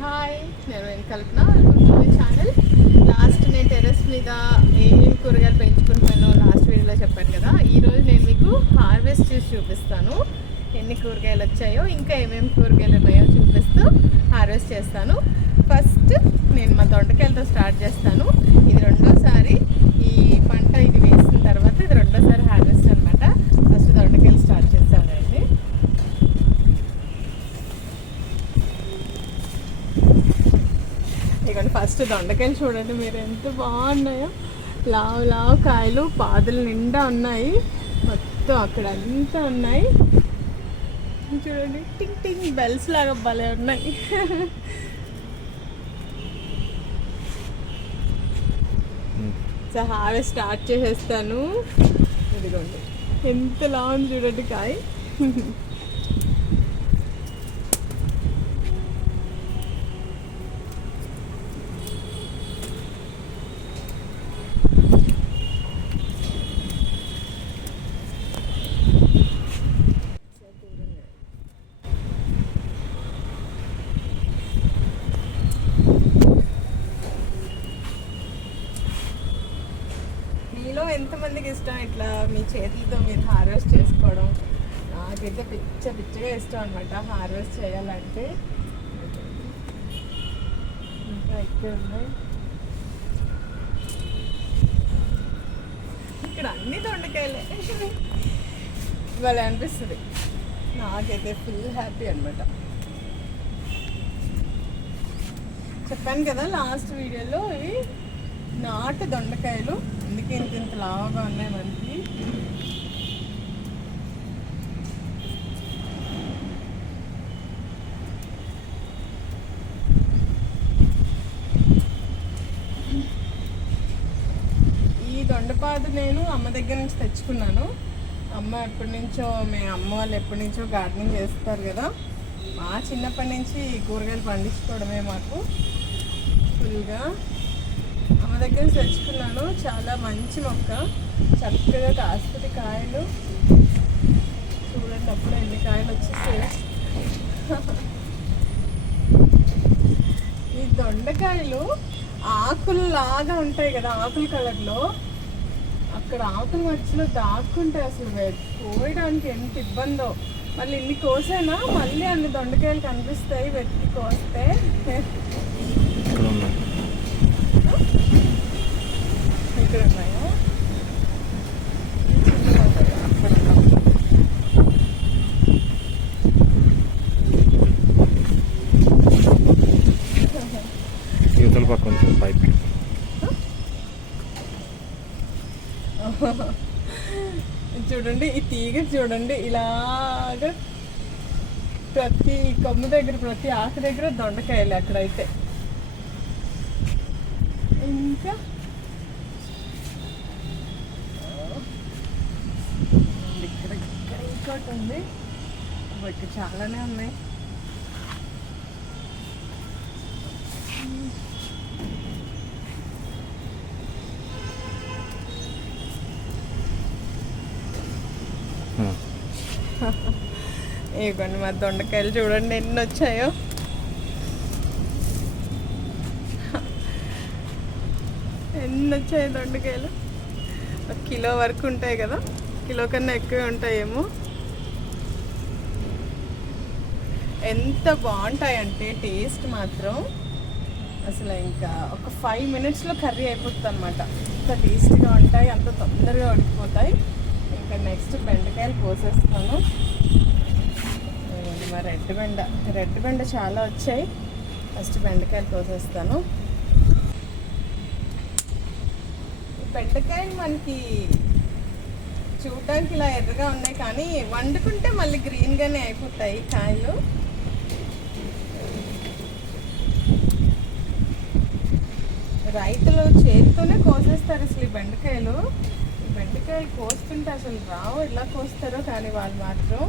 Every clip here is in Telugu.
హాయ్, నేను Kalpana. Welcome to my channel. Last నేను టెర్రస్ మీద ఏమేమి కూరగాయలు పెంచుకుంటున్నానో లాస్ట్ వీడియోలో చెప్పాను కదా. ఈరోజు నేను మీకు హార్వెస్ట్ చేసి చూపిస్తాను. ఎన్ని కూరగాయలు వచ్చాయో, ఇంకా ఏమేమి కూరగాయలు ఉన్నాయో చూపిస్తూ హార్వెస్ట్ చేస్తాను. ఫస్ట్ నేను మా దొండకాయలతో స్టార్ట్ చేస్తాను. ఇది రెండోసారి ఈ పంట ఇది వేసిన తర్వాత ఇది రెండోసారి హార్వెస్ట్ అనమాట. ఫస్ట్ దొండకాయలు స్టార్ట్ చేస్తానండి. ఇక ఫస్ట్ దొండకాయలు చూడండి మీరు ఎంత బాగున్నాయో. లావు లావు కాయలు పాదులు నిండా ఉన్నాయి. మొత్తం అక్కడ అంతా ఉన్నాయి చూడండి. టింగ్ టింగ్ బెల్స్ లాగా భలే ఉన్నాయి. సో హార్వెస్ట్ స్టార్ట్ చేసేస్తాను. ఇదిగోండి ఎంత లావు చూడండి కాయ. మీలో ఎంతమందికి ఇష్టం ఇట్లా మీ చేతులతో మీరు హార్వెస్ట్ చేసుకోవడం? నాకైతే పిచ్చగా ఇష్టం అనమాట హార్వెస్ట్ చేయాలంటే. ఇంకా ఇక్కడ ఉన్నాయి. ఇక్కడ అన్ని దొండకాయలే. ఇవాళ అనిపిస్తుంది నాకైతే. ఫుల్ హ్యాపీ అనమాట. చెప్పాను కదా లాస్ట్ వీడియోలో, ఇవి నాటు దొండకాయలు, అందుకే ఇంత లావుగా ఉన్నాయి మనకి. ఈ దొండపాదు నేను అమ్మ దగ్గర నుంచి తెచ్చుకున్నాను. అమ్మ ఎప్పటి నుంచో, అమ్మ వాళ్ళు ఎప్పటి నుంచో గార్డెనింగ్ చేస్తారు కదా. మా చిన్నప్పటి నుంచి కూరగాయలు పండించుకోవడమే మాకు ఫుల్గా. అమ్మ దగ్గర నుంచి తెచ్చుకున్నాను. చాలా మంచి మొక్క, చక్కగా కాస్తుంది కాయలు. చూడండి అప్పుడు ఎన్ని కాయలు వచ్చేసాయి. ఈ దొండకాయలు ఆకులు లాగా ఉంటాయి కదా, ఆకుల కలర్లో. అక్కడ ఆకుల మధ్యలో దాక్కుంటాయి. అసలు కోయడానికి ఎంత ఇబ్బందో. మళ్ళీ ఇన్ని కోసైనా మళ్ళీ అన్ని దొండకాయలు కనిపిస్తాయి వెతికి కోస్తే. ఇక్కడ ఉన్నాయా? యువతల పక్క పైప్ చూడండి, ఈ తీగ చూడండి ఇలాగా ప్రతి కొమ్ము దగ్గర, ప్రతి ఆకు దగ్గర దొండకాయలు అక్కడైతే. ఇంకా ఇక్కడ ఇంకోటి ఉంది. ఇక్కడ చాలానే ఉన్నాయి. ఇవ్వండి మా దొండకాయలు చూడండి ఎన్ని వచ్చాయో. ఎన్ని వచ్చాయి దొండకాయలు. 1 కిలో వరకు ఉంటాయి కదా, కిలో కన్నా ఎక్కువే ఉంటాయేమో. ఎంత బాగుంటాయంటే టేస్ట్ మాత్రం అసలు ఇంకా ఒక 5 మినిట్స్లో కర్రీ అయిపోతుంది అనమాట. అంత టేస్టీగా ఉంటాయి, అంత తొందరగా ఉడికిపోతాయి. ఇంకా నెక్స్ట్ బెండకాయలు కోసేస్తాను. మా రెడ్ బెండ చాలా వచ్చాయి. ఫస్ట్ బెండకాయలు కోసేస్తాను. బెండకాయలు మనకి చూడడానికి ఇలా ఎర్రగా ఉన్నాయి, కానీ వండుకుంటే మళ్ళీ గ్రీన్గానే అయిపోతాయి కాయలు. రైతులు చేతితోనే కోసేస్తారు అసలు ఈ బెండకాయలు. బెండకాయలు కోస్తుంటే అసలు రావు, ఎలా కోస్తారో కానీ వాళ్ళు మాత్రం.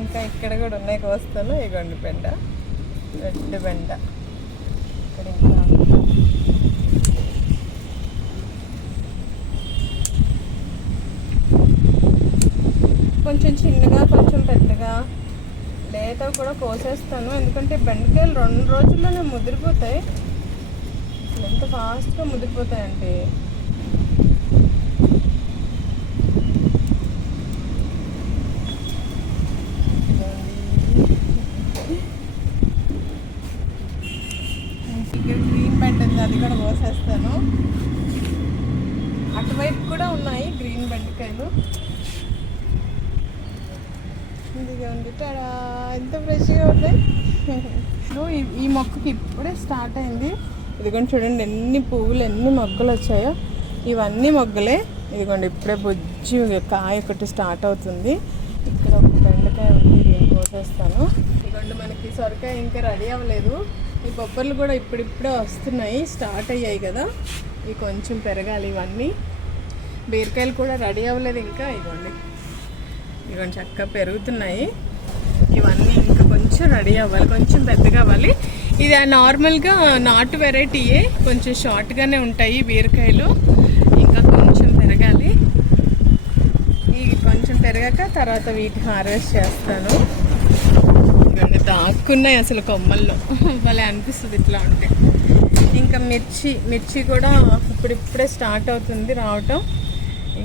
ఇంకా ఇక్కడ ఇక్కడ కూడా ఉన్నాయి కోస్తాను. ఇగోండి బెండ, రెడ్ బెండ. ఇక్కడ ఇంకా కొంచెం చిన్నగా కొంచెం పెద్దగా లేత కూడా కోసేస్తాను. ఎందుకంటే బెండకాయలు 2 రోజుల్లోనే ముదిరిపోతాయి. ఎంత ఫాస్ట్గా ముదిరిపోతాయంటే ఇక్కడ గ్రీన్ బెండ ఉంది, అది కూడా కోసేస్తాను. అటువైపు కూడా ఉన్నాయి గ్రీన్ బెండకాయలు. ఇదిగా ఉంది టడా, ఎంత ఫ్రెష్గా ఉన్నాయి. ఈ మొక్కకి ఇప్పుడే స్టార్ట్ అయింది. ఇదిగోండి చూడండి ఎన్ని పువ్వులు, ఎన్ని మొగ్గలు వచ్చాయో. ఇవన్నీ మొగ్గలే. ఇదిగోండి ఇప్పుడే బొజ్జి కాయ ఒకటి స్టార్ట్ అవుతుంది. ఇక్కడ ఒక బెండకాయ ఉంది, దీన్ని కోసేస్తాను. ఇదిగోండి మనకి సొరకాయ ఇంకా రెడీ అవ్వలేదు. ఈ బొబ్బర్లు కూడా ఇప్పుడిప్పుడే వస్తున్నాయి, స్టార్ట్ అయ్యాయి కదా. ఇవి కొంచెం పెరగాలి. ఇవన్నీ బీరకాయలు కూడా రెడీ అవ్వలేదు ఇంకా. ఇదిగోండి చక్కగా పెరుగుతున్నాయి. ఇవన్నీ ఇంకా కొంచెం రెడీ అవ్వాలి, కొంచెం పెద్దగా అవ్వాలి. ఇది నార్మల్గా నాటు వెరైటీయే, కొంచెం షార్ట్గానే ఉంటాయి బీరకాయలు. ఇంకా కొంచెం పెరగాలి. ఇవి కొంచెం పెరగాక తర్వాత వీటిని హార్వెస్ట్ చేస్తాను. ఇవన్నీ దాక్కున్నాయి అసలు కొమ్మల్లో, భలే అనిపిస్తుంది ఇట్లా ఉంటే. ఇంకా మిర్చి కూడా ఇప్పుడిప్పుడే స్టార్ట్ అవుతుంది రావటం.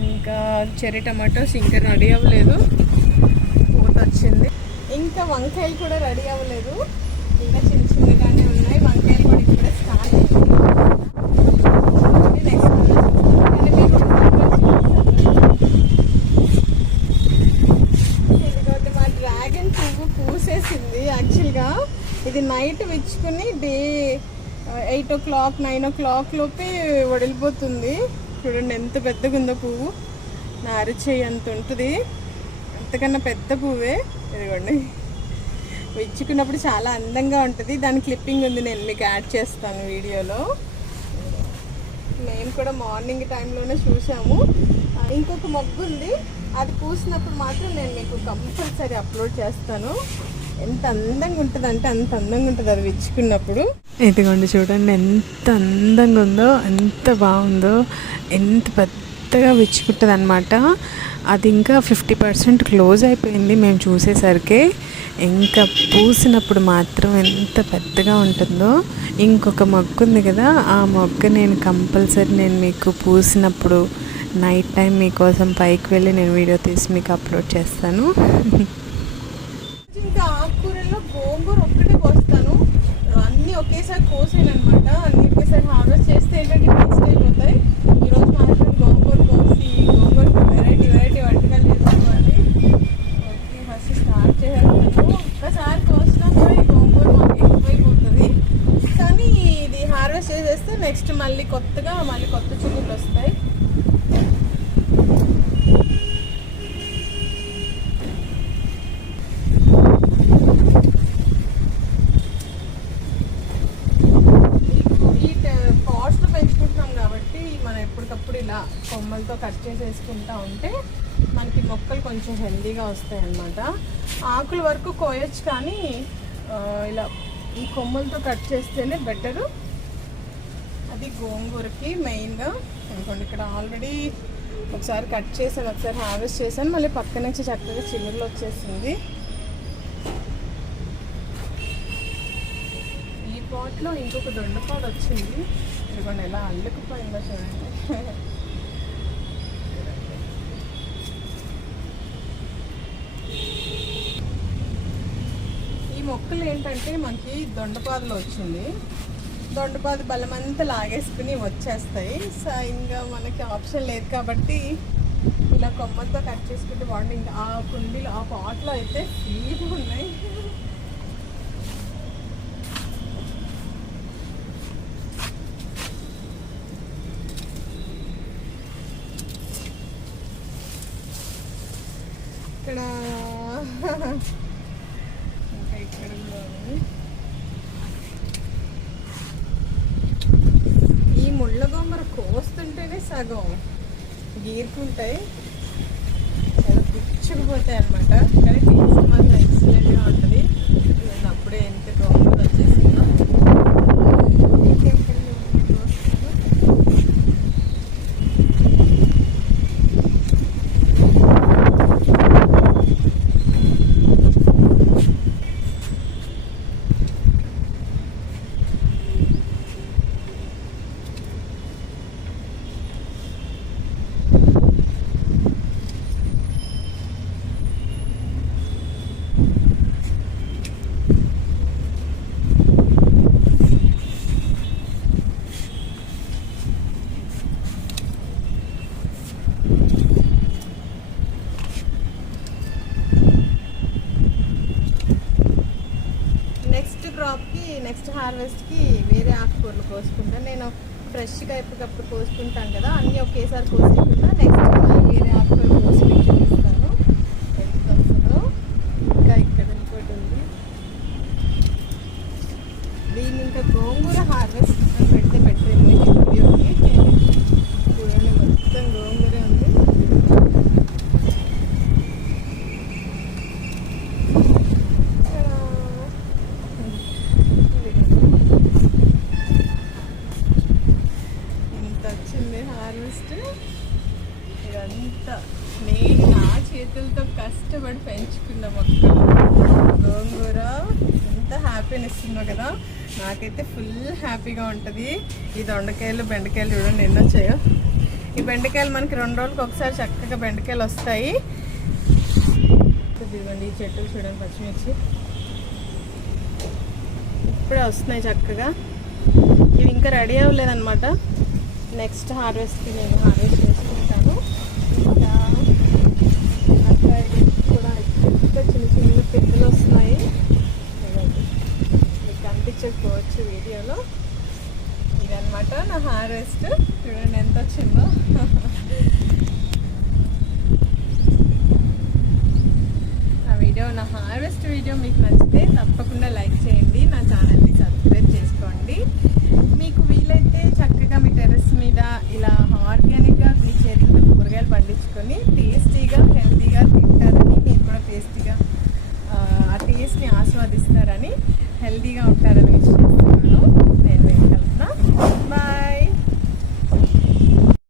ఇంకా చెర్రీ టమాటోస్ ఇంకా రెడీ అవ్వలేదు, పూత వచ్చింది. ఇంకా వంకాయలు కూడా రెడీ అవ్వలేదు, ఇంకా చిన్న చిన్నగానే ఉన్నాయి. వంకాయలు కూడా ఇప్పుడే స్టార్ట్ అయ్యింది. ఇదిగోటి మా డ్రాగన్ పువ్వు పూసేసింది. యాక్చువల్గా ఇది నైట్ విచ్చుకుని డే 8 o'clock 9 o'clock లోపే వడిలిపోతుంది. చూడండి ఎంత పెద్దగా ఉందో పువ్వు, నా అరిచేయి అంత ఉంటుంది. అంతకన్నా పెద్ద పువ్వే. ఇదిగోండి విచ్చుకున్నప్పుడు చాలా అందంగా ఉంటుంది. దాని క్లిప్పింగ్ ఉంది, నేను మీకు యాడ్ చేస్తాను వీడియోలో. మేము కూడా మార్నింగ్ టైంలోనే చూసాము. ఇంకొక మొగ్గు ఉంది, అది పూసినప్పుడు మాత్రం నేను మీకు కంపల్సరీ అప్లోడ్ చేస్తాను. ఎంత అందంగా ఉంటుంది అంటే అంత అందంగా ఉంటుంది అది విచ్చుకున్నప్పుడు. ఇదిగోండి చూడండి ఎంత అందంగా ఉందో, ఎంత బాగుందో, ఎంత పెద్దగా విచ్చుకుంటుంది అనమాట. అది ఇంకా 50% క్లోజ్ అయిపోయింది మేము చూసేసరికి. ఇంకా పూసినప్పుడు మాత్రం ఎంత పెద్దగా ఉంటుందో. ఇంకొక మొక్క ఉంది కదా, ఆ మొక్క నేను కంపల్సరీ మీకు పూసినప్పుడు నైట్ టైం మీకోసం పైకి వెళ్ళి నేను వీడియో తీసి మీకు అప్లోడ్ చేస్తాను. ఇంకా ఆకుకూరల్లో గోంగూర ఒక్కటే కోస్తాను, అన్నీ ఒకేసారి కోసాను అనమాట. అన్నీ ఒకేసారి హార్వెస్ట్ చేస్తే ఏంటంటే వేస్ట్ అయిపోతాయి. ఈరోజు మాత్రం గోంగూర కోసి గోంగూర వెరైటీ వంటకాలు చేసుకోవాలి. ఓకే, ఫస్ట్ స్టార్ట్ చేసేస్తాను. ఒక్కసారి కోసినా కూడా ఈ గోంగూర మాకు ఎక్కువైపోతుంది. కానీ ఇది హార్వెస్ట్ చేసేస్తే నెక్స్ట్ మళ్ళీ కొత్త చిగుళ్ళు వస్తాయి. ఎప్పటికప్పుడు ఇలా కొమ్మలతో కట్ చేసేసుకుంటా ఉంటే మనకి మొక్కలు కొంచెం హెల్దీగా వస్తాయి అన్నమాట. ఆకుల వరకు కోయొచ్చు, కానీ ఇలా ఈ కొమ్మలతో కట్ చేస్తేనే బెటరు. అది గోంగూరకి మెయిన్గా. అనుకోండి ఇక్కడ ఆల్రెడీ ఒకసారి కట్ చేశాను, ఒకసారి హార్వెస్ట్ చేశాను, మళ్ళీ పక్క నుంచి చక్కగా చిగుర్లు వచ్చేసింది. ఈ పాట్లో ఇంకొక దొండపాడు వచ్చింది. ఇదిగోండి ఎలా అల్లుకుపోయిందో చూడండి. ఈ మొక్కలు ఏంటంటే మనకి దొండపాదులో వచ్చింది. దొండపాదు బలమంతా లాగేసుకుని వచ్చేస్తాయి. సో ఇంకా మనకి ఆప్షన్ లేదు కాబట్టి ఇలా కొమ్మతో కట్ చేసుకుంటే బాగుంటుంది. ఇంకా ఆ కుండీలో ఆ పాట్లో అయితే ఫీగా ఉన్నాయి. ఇక్కడ ఇంకా ఇక్కడ కూడా ఈ ముళ్ళ గోంగూర కోస్తుంటేనే సగం గీరుకుంటాయి, చాలా పిచ్చుకుపోతాయి అనమాట. కానీ టేస్ట్ మాత్రం ఎక్సలెంట్. ఫ్రెష్గా ఉంటుంది. నేను అప్పుడే ఎంత గోంగూర వచ్చేసిందో. నెక్స్ట్ హార్వెస్ట్కి వేరే ఆకుకూరలు కోసుకుంటాను. నేను ఫ్రెష్గా ఎప్పటికప్పుడు కోసుకుంటాను కదా, అన్నీ ఒకేసారి కోసుకుంటా. నెక్స్ట్ వేరే ఆకుకూరలు కోసి చూపిస్తాను ఎంత వస్తుందో. ఇంకా ఇక్కడ ఇంకోటి ఉంది, దీన్ని ఇంకా గోంగూర హార్వెస్ట్ పెట్టేమో ఈ వీడియోకి. చూడండి మొత్తం గోంగూరే ఉంది. ఇదంతా నేను నా చేతులతో కష్టపడి పెంచుకున్న మొక్క గోంగూర. ఎంత హ్యాపీని ఇస్తుందో కదా, నాకైతే ఫుల్ హ్యాపీగా ఉంటుంది. ఈ దొండకాయలు బెండకాయలు చూడండి ఎన్ని వచ్చాయో. ఈ బెండకాయలు మనకి 2 రోజులకు ఒకసారి చక్కగా బెండకాయలు వస్తాయి. ఇదిగోండి ఈ చెట్టులు చూడండి, పచ్చిమిర్చి ఇప్పుడే వస్తున్నాయి చక్కగా. ఇవి ఇంకా రెడీ అవ్వలేదన్నమాట. నెక్స్ట్ హార్వెస్ట్కి నేను హార్వెస్ట్ చేసుకుంటాను. ఇంకా అక్కడ కూడా ఇంకా చిన్న చిన్న పెద్దలు వస్తున్నాయి, మీకు కనిపించకపోవచ్చు వీడియోలో. ఇదన్నమాట నా హార్వెస్ట్. చూడండి ఎంత వచ్చిందో. నా హార్వెస్ట్ వీడియో మీకు నచ్చితే తప్పకుండా లైక్ చేయండి, నా ఛానల్ని సబ్స్క్రైబ్ చేసుకోండి. మీకు వీలైతే చక్కగా మీ టెర్రస్ మీద ఇలా ఆర్గానిక్గా మీ చేతులతో కూరగాయలు పండించుకొని టేస్టీగా హెల్తీగా తింటారని, మీరు కూడా టేస్టీగా ఆ టేస్ట్ని ఆస్వాదిస్తారని, హెల్తీగా ఉంటారని